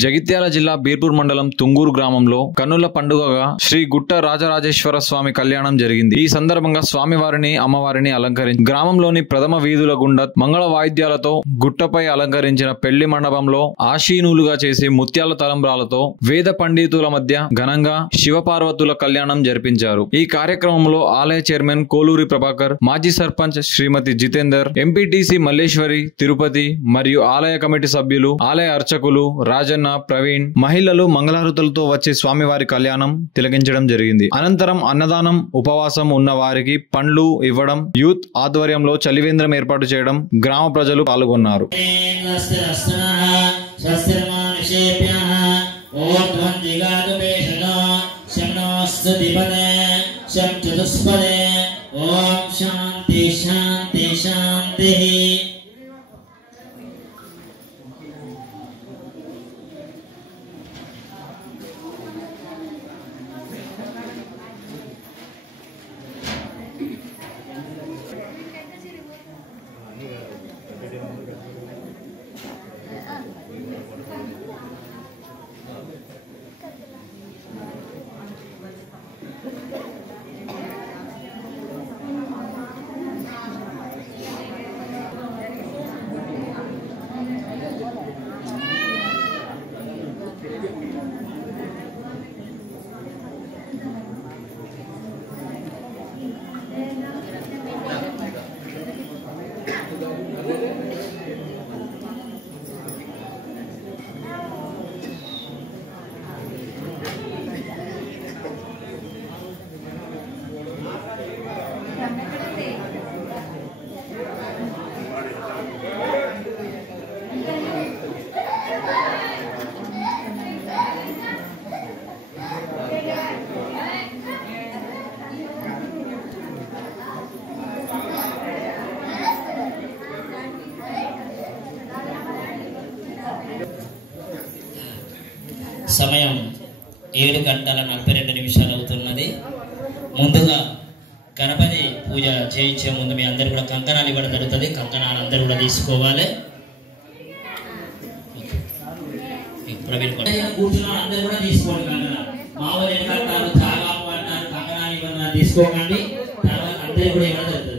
జగిత్యాల జిల్లా బీర్పూర్ మండలం తుంగూరు గ్రామంలో కన్నుల పండుగగా శ్రీ గుట్ట రాజరాజేశ్వర స్వామి కళ్యాణం జరిగింది. ఈ సందర్భంగా స్వామివారిని అమ్మవారిని అలంకరించి గ్రామంలోని ప్రథమ వీధుల గుండా మంగళ వాయిద్యాలతో గుట్టపై అలంకరించిన పెళ్లి మండపంలో ఆశీనులుగా చేసి ముత్యాల తలంబ్రాలతో వేద పండితుల మధ్య ఘనంగా శివపార్వతుల కళ్యాణం జరిపించారు. ఈ కార్యక్రమంలో ఆలయ చైర్మన్ కోలూరి ప్రభాకర్, మాజీ సర్పంచ్ శ్రీమతి జితేందర్, ఎంపీటీసీ మల్లేశ్వరి, తిరుపతి మరియు ఆలయ కమిటీ సభ్యులు, ఆలయ అర్చకులు రాజన్న, ప్రవీణ్, మహిళలు మంగళహారతులతో వచ్చి స్వామివారి కళ్యాణం తిలకించడం జరిగింది. అనంతరం అన్నదానం, ఉపవాసం ఉన్న వారికి పండ్లు ఇవ్వడం, యూత్ ఆధ్వర్యంలో చలివేంద్రం ఏర్పాటు చేయడం గ్రామ ప్రజలు పాల్గొన్నారు. సమయం 7:42 అవుతున్నది. ముందుగా గణపతి పూజ చేయించే ముందు మీ అందరు కూడా కంకణాలు ఇవ్వడం జరుగుతుంది. కంకణాలు అందరూ కూడా తీసుకోవాలి. కూర్చున్న అందరూ కూడా తీసుకోండి. కంకణాలు మామూలు ఏంటంటారు, చాలా అంటారు, కంకణాలు ఇవ్వడం తీసుకోకండి. తర్వాత అందరూ కూడా ఇవ్వడం జరుగుతుంది.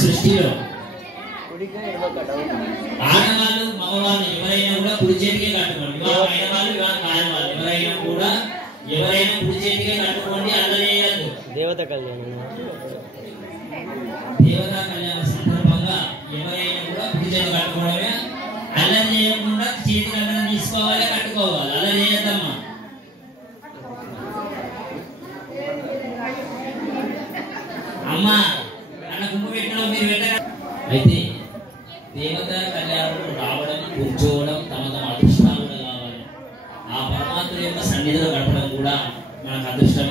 సృష్టిలో ఆడవాళ్ళు మగవాళ్ళు ఎవరైనా కూడా కుడి చేతికే కట్టుకోండి. అయిన వాళ్ళు కాని వాళ్ళు ఎవరైనా కూడా కుడి చేతికే కట్టుకోండి. అల్లనేయద్దు. దేవతా కళ్యాణ సందర్భంగా ఎవరైనా కూడా కుడి చేతి కట్టుకోవడమే. అల్లరి చేయకుండా చేతి కన్నా తీసుకోవాలి, కట్టుకోవాలి. అల్లరి చేయద్దమ్మా. అమ్మా అన్న గుమ్ము పెట్టడం మీరు పెట్ట. అయితే దేవతా కళ్యాణం రావడం, కూర్చోవడం తమ అదృష్టాలు కావాలి. ఆ పరమాత్మ యొక్క సన్నిధిలో గడపడం కూడా మనకు అదృష్టం.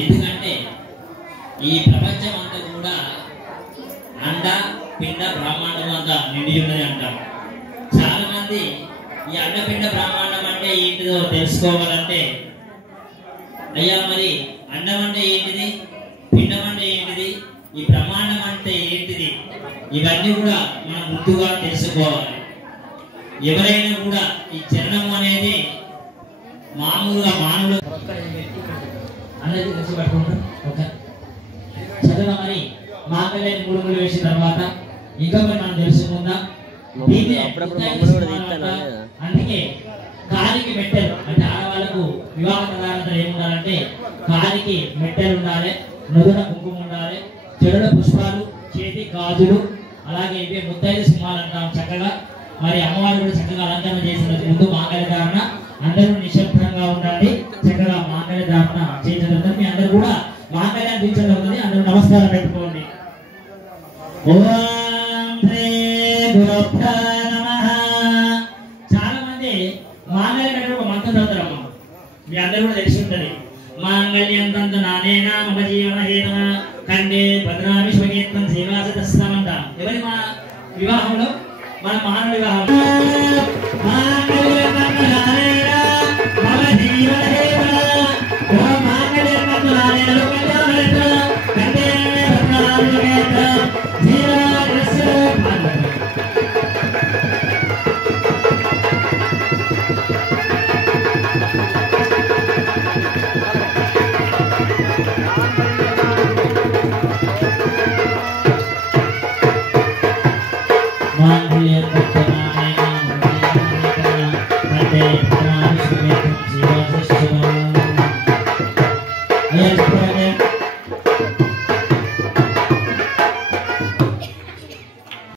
ఎందుకంటే ఈ ప్రపంచం అంతా కూడా అండ పిండ బ్రహ్మాండం అంతా నిండి ఉన్నది అంటారు. చాలా మంది ఈ అండపిండ బ్రహ్మాండం అంటే ఏంటిదో తెలుసుకోవాలంటే, అయ్యా మరి అండం అంటే ఏంటిది, పిండం అంటే ఏంటిది, ఈ బ్రహ్మాండం అంటే ఏంటిది, ఇవన్నీ కూడా మనం ముందుగా తెలుసుకోవాలి. ఎవరైనా కూడా ఈ చరణం అనేది మామూలుగా మానవులు అందరికీ కలిసి పట్టుకుంటాం. చదవమని మాకలేని ముడుగులు వేసిన తర్వాత ఇంకా మనం తెలుసుకుందాం. అందుకే కాలికి మెట్టెలు అంటే ఆడవాళ్ళకు వివాహ ప్రధానతలు ఏముండాలంటే కాలికి మెట్టెలు ఉండాలి, నుదున కుంకుమ ఉండాలి, చెడుల పుష్పాలు, చేతి గాజులు, అలాగే ఇవే ముత్తైదు సింహాలు అంటాం. చక్కగా మరి అమ్మవారు కూడా చక్కగా అలంకరణ చేసిన ముందు మాంగళ్య ధారణ. అందరూ నిశ్శబ్దంగా ఉండండి. చక్కగా మాంగళ్య ధారణ చేసిన మీ అందరూ కూడా మాంగళ్యాన్ని తీర్చగలుగుతుంది. అందరూ నమస్కారం పెట్టుకోండి. ఓం శ్రీ గురుభ్యో నమః. చాలా మంది మాంగళ్యం అంటే ఒక మంత్రం చదువుతారమ్మా, మీ అందరూ కూడా తెలిసి ఉంటుంది. మాంగళ్యం తంతు నానేనా మమ జీవన హేతున కండే భద్రామి శుభకీర్తం శ్రీవాసతస్తామంట. ఎవరి మా వివాహంలో మన మానవ వివాహం మాంగళ్యం తంతు నానేనా మమ జీవన హేతున మాంగళ్యం తంతు నానేనా కండే భద్రామి శుభకీర్తం శ్రీవాసతస్తామంట. మాంగళ్యం తంతు నానేనా మమ జీవన హేతున కండే భద్రామి